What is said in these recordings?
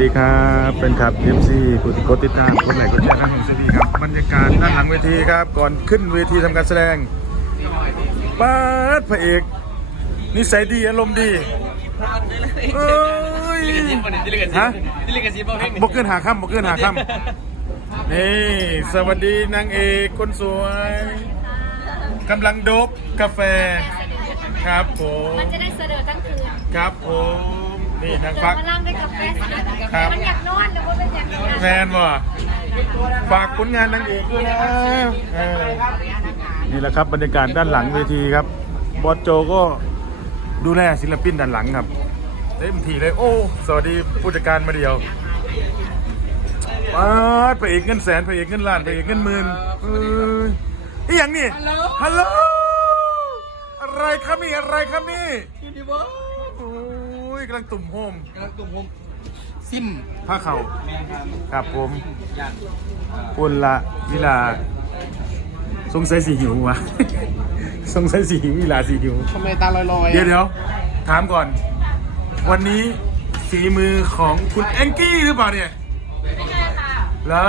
ดีครับเป็นครับ FC ผู้ที่กดติดตามกดไลค์กดแชร์ทางของสวีครับบรรยากาศด้านหลังเวทีครับ ก่อนขึ้นเวทีทำการแสดงป้าดพระเอกนิสัยดีอารมณ์ดีเอ้ยฮะดิลิกาซีบ่เพลงบกเกินหาค่ำบกเกินหาค่ำนี่สวัสดีนางเอกคนสวยกำลังโดบกาแฟ ครับผมมันจะได้เสดอทั้งคืนครับผม นี่นางเดิฟันกมานั่งด้วยกาแฟสดครับ มันอยากนอนแต่ว่าเป็นอย่างนี้แมนว่ะฝากผลงานนางเอกด้วยนะเออนี่แหละครับบรรยากาศด้านหลังเวทีครับ บอสโจก็ดูแลศิลปินด้านหลังครับเต็มทีเลยโอ้ สวัสดีผู้จัดการมาเดียวป้าดพระเอกเงินแสนพระเอกเงินล้านพระเอกเงินหมื่นเอ้ยอีหยังนี่ฮัลโหลอะไรครับนี่อะไรครับนี่ ยูนิเวอร์โอ้ ยกำลังตุ่มโฮมกำลังตุ่มผมซิมผ้าเข่า แมงครับครับผมยันปุ่นละวิลาสงสัยสีหิววะ สงสัยสีหิววิลาสีหิว ทำไมตาลอยๆเดี๋ยวเดี๋ยวถามก่อน วันนี้ฝีมือของคุณแองกี้หรือเปล่าเนี่ยไม่ใช่ค่ะเหรอ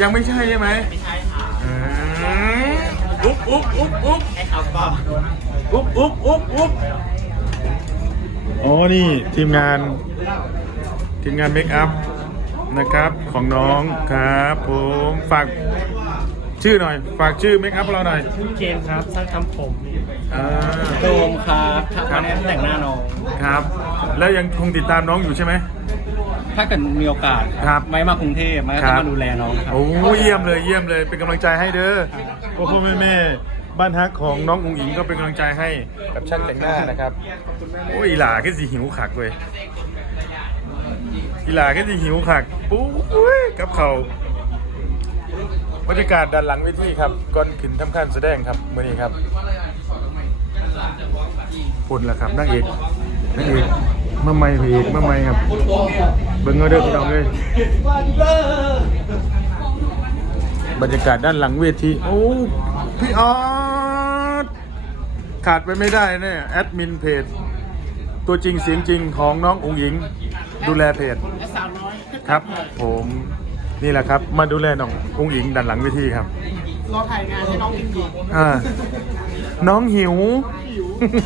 ยังไม่ใช่ใช่ไหมไม่ใช่ค่ะอุ๊บอุ๊บอุ๊บอุ๊บให้เขาก็อุ๊บอุ๊บอุ๊บอุ๊บ อ๋อนี่ทีมงาน ทีมงานเมคอัพนะครับของน้องครับผมฝากชื่อหน่อย ฝากชื่อเมคอัพเราหน่อยชื่อเกมครับสร้างทำผมอ่าโดมครับครัทำบแนแต่งหน้าน้อง ครับ แล้วยังคงติดตามน้องอยู่ใช่ไหม ถ้าเกิดมีโอกาสครับไม่มากรุงเทพมันก็ครัจะบมาดูแลน้องครับ โอ้เยี่ยมเลยเยี่ยมเลยเป็นกำลังใจให้เด้อพ่อพ่อแม่แม่ บ้านฮักของน้องอุ๋งอิงก็เป็นกำลังใจให้กับช่างแต่งหน้านะครับโอ้ยอีหลาก็สิหิวขักเว้ยอีหลาก็สิหิวขักปุ้ยกับเขาวบรรยากาศด้านหลังเวทีครับก่อนขึ้นทำการแสดงครับมื่อนี้ครับปุ่นละครับนางเอกนางเอกมาใหม่พระเอกมาใหม่ครับ เบิ้งเอาเด้อพี่น้องเลยบรรยากาศด้านหลังเวทีโอ้พี่ออส ขาดไปไม่ได้เนี่ยแอดมินเพจ ตัวจริงเสียงจริงของน้ององหญิง ดูแลเพจครับ ผมนี่แหละครับ มาดูแลน้ององหญิงด้านหลังเวทีครับรอถ่ายงานให้น้องจริงอ่าน้องหิว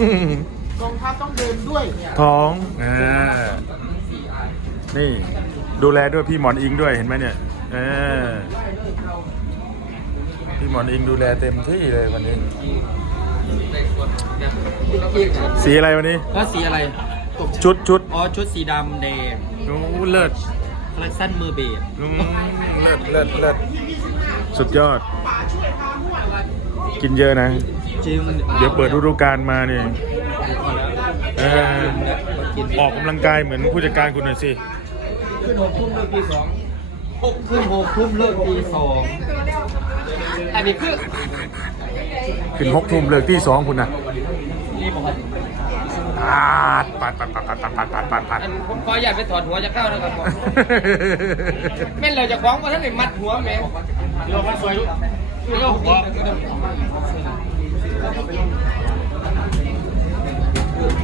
ๆกองทัพต้องเดินด้วยท้องอ่านี่ ดูแลด้วยพี่หมอนอิงด้วยเห็นไหมเนี่ยเออพี่หมอนอิงดูแลเต็มที่เลยวันนี้ สีอะไรวันนี้ แล้วสีอะไรตกชุดชุดอ๋อชุดสีดำแดงโอ้เลิศคอลเลคชั่นมือเบสอืมเลิศเลิศเลิศสุดยอด กินเยอะนะ จริงเดี๋ยวเปิดฤดูกาลมาเนี่ยเออกินออกกำลังกายเหมือนผู้จัดการคุณหน่อยสิ ขึ้นหกทุ่มเลิกตีสอง ขึ้นหกทุ่มเลิกตีสองอันนี้คือขึ้นหกทุ่มเลิกที่สองคุณนะนี่บอกว่าปาดปาดปาดปาดปาดปาดปาดปาดปาดปาดอันผมขออยากไปถอดหัวจะเข้านะครับผมแม่นเลยจะคล้องว่าท่านไหนมัดหัวแม่เรามันสวยลูกเราหัว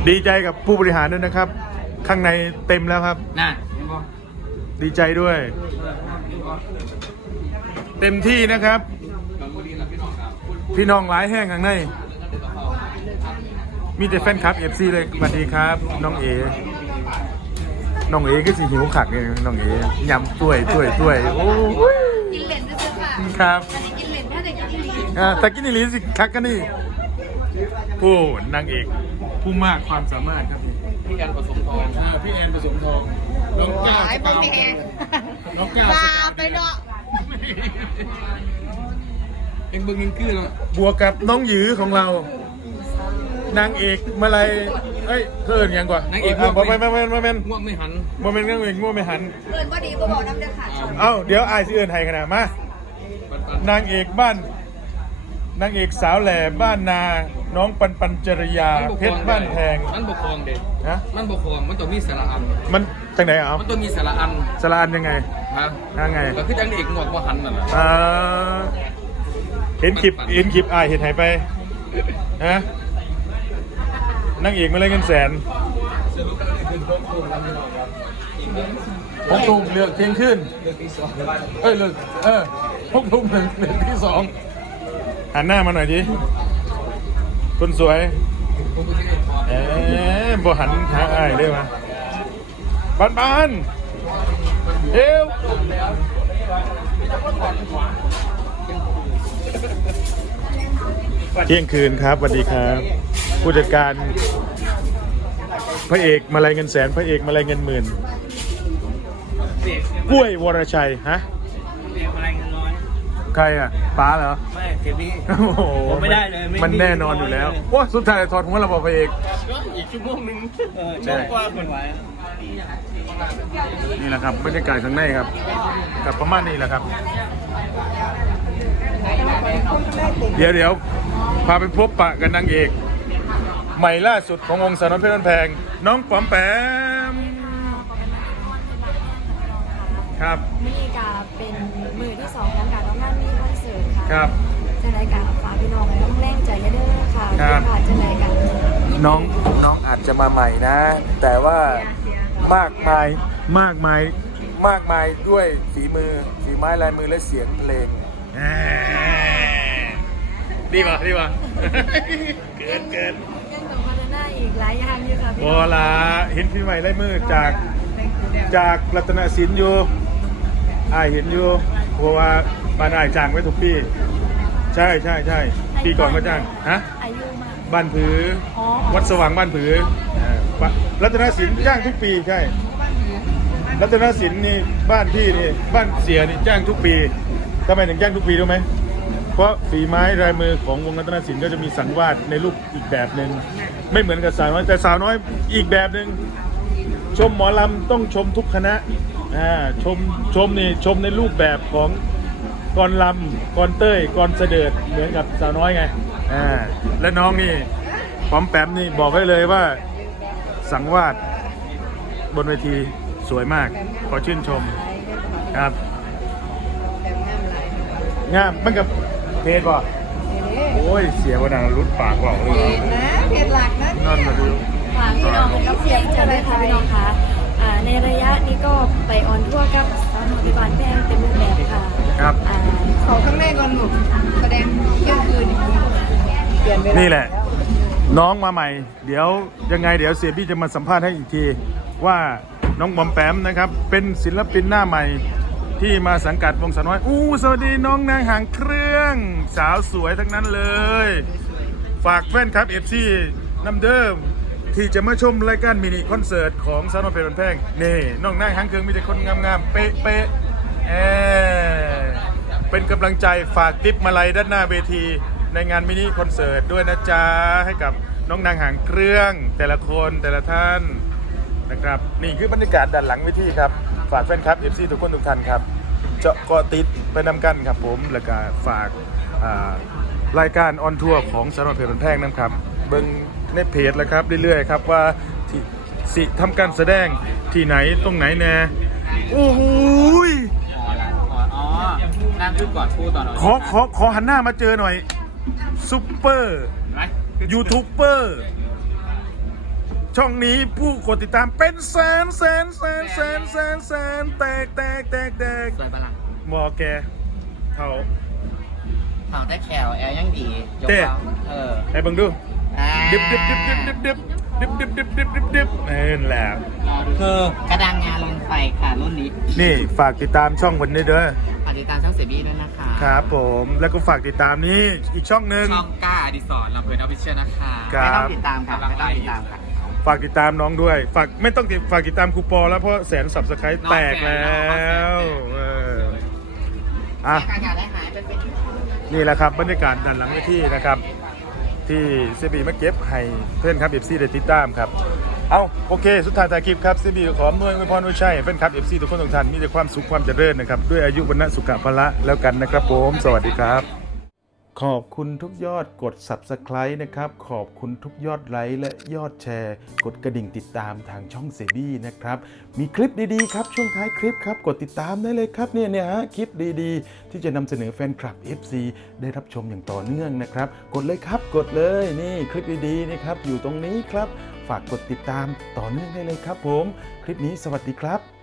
ดีใจกับผู้บริหารด้วยนะครับ ข้างในเต็มแล้วครับน่ะ ดีใจด้วย เต็มที่นะครับ พี่น้องหลายแห้งข้างใน มีแต่แฟนคลับเอฟซีเลยสวัสดีครับ น้องเอ น้องเอก็สิหิวขักเลยน้องเอยำต้วยต้วยต้วยโอ้ยกินเหรนด้วยค่ะครับอันนี้กินเหรนถ้าเด็กกินเหรนอ่าแต่กินอีหลีสิคักกันนี่ผู้นางเอกผู้มากความสามารถครับพี่การผสมทองอ่าพี่แอนผสมทอง บางกาวแดงน้องก้าวมาสกาวไปเนาะเอ็งเบิ้งยิงคือแล้วบวกกับน้องหยือของเรา นางเอกมาลัยเอ้ยเกินยังกว่านางเอกบ่ไม่ไม่ไม่ไม่ไม่ง่วงไม่หันบ่ไม่นางเอกง่วงไม่หันเอินว่าดีก็บอกน้ำจะขาดชนเอ้าเดี๋ยวอายสิเอินไทยขนาดมานางเอกบ้านนางเอกสาวแหล่บ้านนา น้องปันปันจริยา เพชรบ้านแพง มันบกครองเด็กฮะมันบกครอง มันต้องมีสาระอันมัน จังไหนเอามันต้องมีสาระอันสลานยังไงฮะยังไงก็คือจังเอกง่วงว่าหันนั่นแหละอ่าเห็นคลิปเห็นคลิปอายเห็นหายไปฮะนางเอกมาเลยเงินแสนหกทุ่มเลือกเที่ยงคืนเอ้ยเลือกเออหกทุ่มหนึ่งเลือกที่สองหันหน้ามาหน่อยดิคนสวยเอ๊ะบ่หันหาอ้ายเลยมา บานบันเอวเที่ยงคืนครับสวัสดีครับ ผู้จัดการ พระเอกมาลายเงินแสน พระเอกมาลายเงินหมื่นกล้วยวรชัยฮะ ใครอะป้าเหรอ ไม่เสียบี้ โอ้โหผมไม่ได้เลยไม่มีมันแน่นอนอยู่แล้วน้อยเลย ว้าสุดท้ายถอดหัวเราบอกพระเอกอีกชั่วโมงนึงเออใช่ชั่วกว่าคนไหวนี่แหละครับบรรยากาศข้างในครับ กับประมาณนี้แหละครับ เดี๋ยวเดี๋ยวพาไปพบปะกันนางเอก ใหม่ล่าสุดขององค์สารนเพชรบ้านแพง น้องปอมแปมครับมินิกาเป็นมือที่สองของกา อนเสิร์ตค่ะครับจะได้การฝากพี่น้องให้ต้องแรงใจเด้อค่ะครับ ผ่านจะได้กันน้องน้องอาจจะมาใหม่นะ แต่ว่ามากมายมากมายมากมายด้วยฝีมือฝีไม้ลายมือและเสียงเพลงดีป่ะดีป่ะ เกินเกินยังต้องพัฒนาอีกหลายอย่างอยู่ค่ะพี่บน้อองลาเห็นฝีไม้ลายมือจากจากรัตนศิลป์อยู่อายเห็นอยู่ เพราะว่าบ้านอายจ้างไว้ทุกปีใช่ใช่ใช่ปีก่อนก็จ้างฮะอายุมาก บ้านผืออ๋อวัดสว่างบ้านผืออ่าปะรัตนศิลป์จ้างทุกปีใช่ รัตนศิลป์นี่บ้านพี่นี่บ้านเสียนี่จ้างทุกปีทำไมถึงจ้างทุกปีรู้ไหมเพราะฝีไม้ลายมือของวงรัตนศิลป์ก็จะมีสังวาสในรูปอีกแบบหนึ่งไม่เหมือนกับสาวน้อยแต่สาวน้อยอีกแบบหนึ่งชมหมอลำต้องชมทุกคณะ อ่าชมชมนี่ชมในรูปแบบของกรลำกรเต้ยกรเสดิร์ดเหมือนกับสาวน้อยไงอ่าและน้องนี่ปอมแปมนี่บอกให้เลยว่าสังวาสบนเวทีสวยมาก ขอชื่นชมครับงามมันกับเพจป่ะโอ้ยเสียวันนั้นรุดปากบอกเลยนะเพจหลักนะนั่นมาดูฝากพี่น้องให้ต้องแรงใจด้วยค่ะพี่น้ ก็ไปออนทั่วร์กับสาวน้อยพิบาลแพงเต็มรูปแบบค่ะครับ อ่าขอข้างในก่อนหนูแสดงเที่ยงคืนเปลี่ยนเวลานี่แหละ น้องมาใหม่ เดี๋ยวยังไงเดี๋ยวเสียบี้จะมาสัมภาษณ์ให้อีกที ว่าน้องบอมแปมนะครับ เป็นศิลปินหน้าใหม่ที่มาสังกัดวงสาวน้อยอู้สวัสดีน้องนางหางเครื่อง สาวสวยทั้งนั้นเลย ฝากแฟนครับเอฟซีน้ำเดิม ที่จะมาชมรายการมินิคอนเสิร์ตของสาน้อเพชรบันแพงนี่น้องนางหางเครื่องมีแต่คนงามๆเป๊ะเป๊ะๆเออเป็นกำลังใจฝากทิปมาลัยด้านหน้าเวที ในงานมินิคอนเสิร์ตด้วยนะจ๊ะ ให้กับน้องนางหางเครื่อง แต่ละคนแต่ละท่านนะครับ นี่คือบรรยากาศด้านหลังเวทีครับ ฝากแฟนคลับเอฟซีทุกคนทุกท่านครับเจาะเกาะติดไปนำกันครับผมแล้วก็ฝากรายการออนทัวร์ของสารวัตรเพลินแพงนะครับ เบิ้ง ในเพจแล้วครับเรื่อยๆครับว่าที่สิทำการแสดงที่ไหนตรงไหนแน่โอ้โหยอ๋อนั่งขึ้นก่อนพูดตอนขอขอขอหันหน้ามาเจอหน่อยซุปเปอร์ไรยูทูบเบอร์ช่องนี้ผู้กดติดตามเป็นแสนแสนแสนแสนแสนแสนแตกแตกแตกแตกสวยปะล่ะหมอแกเท่าถามได้แขวแอลยังดียกเต้เราเออไอ้เบังดู อ่าดิบดิบดิบดิบดิบดิบดิบดิบดิบดิบดิบดิบนี่แหละคือกระดังงานลงไฟค่ะรุ่นนี้นี่ฝากติดตามช่องวันนี้เด้อฝากติดตามช่องเสียบี้ด้วยนะคะครับผมแล้วก็ฝากติดตามนี้อีกช่องหนึ่ง ช่องก้าอดิศรลำเพลินออฟฟิเชียลนะคะครับไม่ต้องติดตามค่ะไม่ต้องติดตามค่ะฝากติดตามน้องด้วย ฝากไม่ต้องติดฝากติดตามครูปอแล้วเพราะแสนสับสไครต์แตกแล้วเอออะการงานได้หายเป็นเป็น นี่แหละครับบรรยากาศด้านหลังเวทีนะครับ ที่เซบีมาเก็บให้เพื่อนครับเอฟซีได้ติดตามครับเอาโอเค สุดท้ายท้ายคลิปครับเซบีขออำนวยอวยพรอวยชัยให้เพื่อนครับเอฟซีทุกคนทุกท่านมีแต่ความสุขความเจริญนะครับด้วยอายุวันสุขภาระแล้วกันนะครับผม สวัสดีครับ ขอบคุณทุกยอดกด Subscribe นะครับ ขอบคุณทุกยอดไลค์และยอดแชร์ กดกระดิ่งติดตามทางช่องเซบี้นะครับ มีคลิปดีๆครับ ช่วงท้ายคลิปครับ กดติดตามได้เลยครับเนี่ยเนี่ยฮะคลิปดีๆ ที่จะนำเสนอแฟนคลับ FC ได้รับชมอย่างต่อเนื่องนะครับ กดเลยครับกดเลยนี่คลิปดีๆนะครับอยู่ตรงนี้ครับ ฝากกดติดตามต่อเนื่องได้เลยครับ ผม คลิปนี้สวัสดีครับ